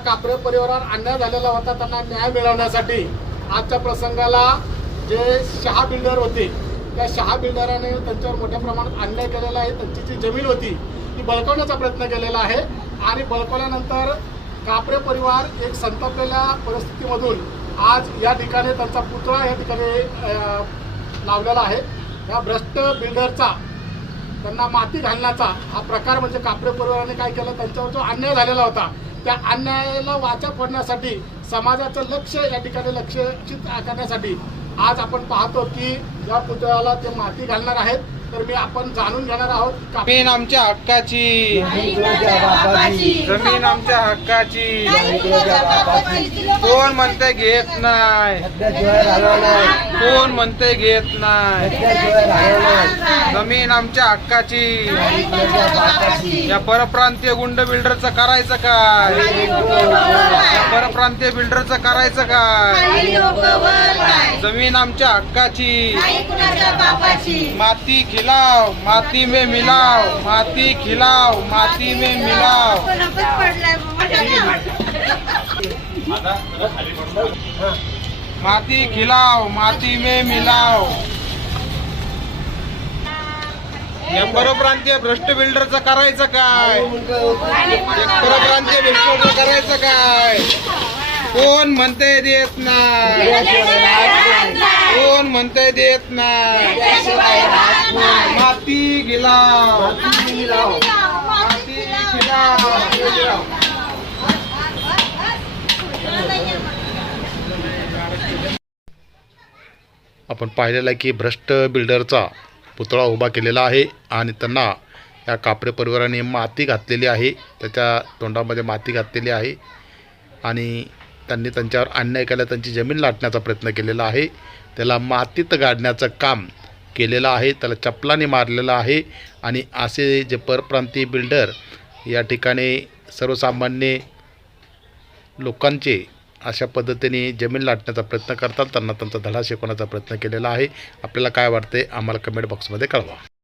कापरे परिवारावर अन्याय झालेला होता त्यांना न्याय मिळवण्यासाठी आजच्या प्रसंगाला जे शहा बिल्डर होते त्या शहा बिल्डराने त्यांच्यावर मोठ्या प्रमाणात अन्याय केलेला आहे त्यांची जी जमीन होती ती बळकवण्याचा प्रयत्न केलेला आहे आणि बळकवल्यानंतर कापरे परिवार एक संतपलेल्या परिस्थितीमधून आज या ठिकाणी त्यांचा पुतळा या ठिकाणी लावलेला आहे. या भ्रष्ट बिल्डरचा त्यांना माती घालण्याचा हा प्रकार म्हणजे कापरे परिवाराने काय केलं त्यांच्यावर जो अन्याय झालेला होता त्या अन्यायाला वाचा फोडण्यासाठी समाजाचं लक्ष या ठिकाणी लक्षित करण्यासाठी आज आपण पाहतो की या पुतळ्याला ते माती घालणार आहेत. तर मी आपण जाणून घेणार आहोत का जमीन आमच्या हक्काची जमीन आमच्या हक्काची कोण म्हणते घेत नाही कोण म्हणते घेत नाही जमीन आमच्या हक्काची या परप्रांतीय गुंड बिल्डरचं करायचं काय परप्रांतीय बिल्डरचं करायचं काय जमीन आमच्या हक्काची. माती खिलाव माती में मिलाव माती खिलाव माती में मिलाव. माती खिलाव माती में मिलाव. या परप्रांतीय भ्रष्ट बिल्डरचं करायचं काय? या परप्रांतीय बिल्डरचं करायचं काय? कोण म्हणते देत नाही? कोण म्हणते देत नाही? माती गिलाव. माती आपण पाहिलेलं आहे की भ्रष्ट बिल्डरचा पुतळा उभा केलेला आहे आणि त्यांना या कापरे परिवाराने माती घातलेली आहे. त्याच्या तोंडामध्ये माती घातलेली आहे. आणि त्यांनी त्यांच्यावर अन्याय केला त्यांची जमीन लाटण्याचा प्रयत्न केलेला आहे. त्याला मातीत गाडण्याचं काम केलेलं आहे त्याला चपलाने मारलेलं आहे आणि असे जे परप्रांतीय बिल्डर या ठिकाणी सर्वसामान्य लोकांचे अशा पद्धतीने जमीन लाटण्याचा प्रयत्न करतात त्यांना त्यांचा धडा शिकवण्याचा प्रयत्न केलेला आहे. आपल्याला काय वाटते आम्हाला कमेंट बॉक्समध्ये कळवा.